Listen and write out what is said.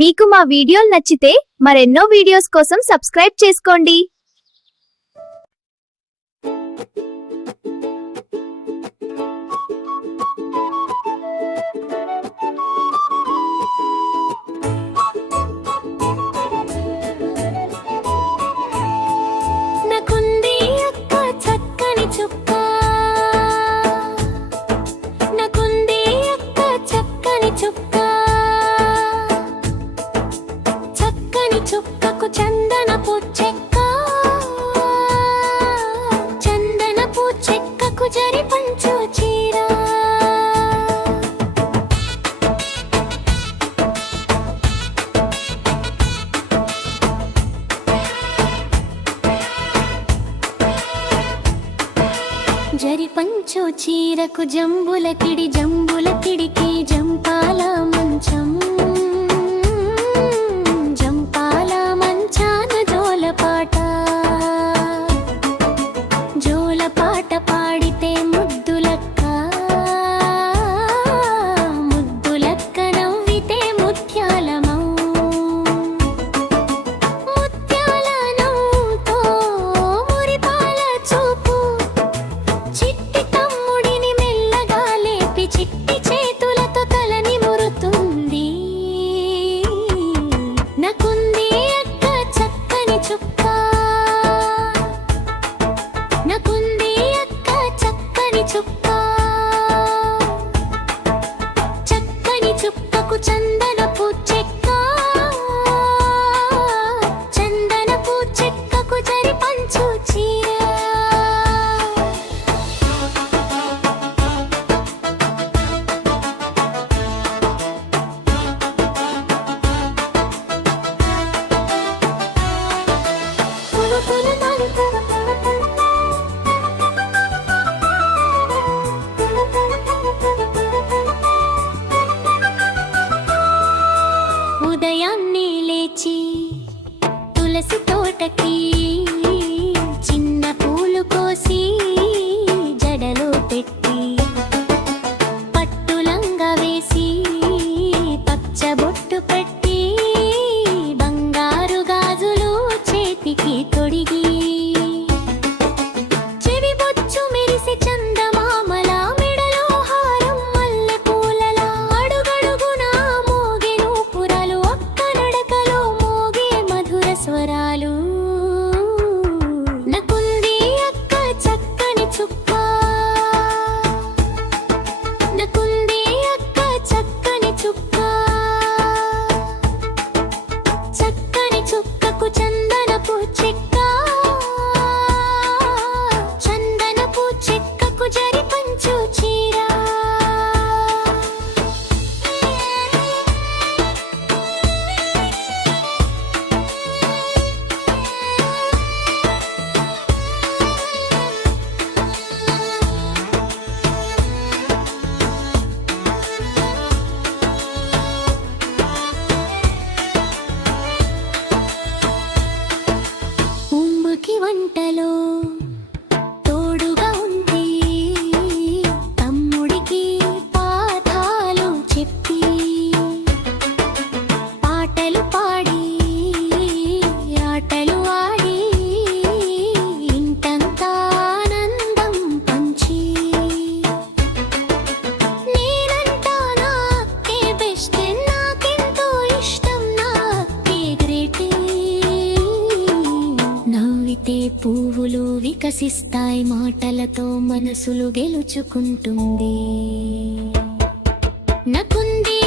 మీకు మా వీడియోలు నచ్చితే మరెన్నో వీడియోస్ కోసం సబ్స్క్రైబ్ చేసుకోండి. జరి పంచు చీరకు జంబుల కిడికి జంపాల మంచం జంపాల మంచాన జోలపాట పాడితే ముద్దులక్క నవ్వితే ముత్యాల నవ్వుతో మురిపాల చూపు చిట్టి తమ్ముడిని మెల్లగా లేపి చిట్టి చేతులతో తలని మురుతుంది. నాకుంది అక్క చక్కని చుక్క, నాకుంది అక్క చక్కని చుక్క, చక్కని చుక్కకు చందనపు చెక్క, చందనపు చెక్కకు జరి పంచు చీర. ఉదయాన్నే లేచి తులసి తోటకి చిన్న పూలు కోసి జడలో పెట్టి పట్టులంగా వేసి పచ్చబొట్టు పెట్టి బంగారు గాజులు చేతికి తొడిగి చెవి బొచ్చు మెరిసే చందమామల మెడలో హారం మల్లె పూలలా అడుగడుగునా మోగెను పురాలు ఒక్క నడకలో మోగే మధుర స్వరాలు. నాకుంది అక్క చక్కని చుక్క, నాకుంది అక్క చక్కని చుక్క, చక్కని చుక్కకు చందనపు చెక్క, చందనపు చెక్కకు జరి పంచు చీర. ఉమ్మకి వంటలో తోడుగా ఉండి తమ్ముడికి పాఠాలు చెప్పి పాటలు పాడి ఆటలు ఆడి ఇంటంతా ఆనందం పంచి నేనంటా నాకే బెస్ట్, నాకెంతో ఇష్టం, నాకే గ్రేట్. నవ్వితే పువ్వులు వికసిస్తాయి, మాటలతో మనసులు గెలుచుకుంటుంది. నాకుంది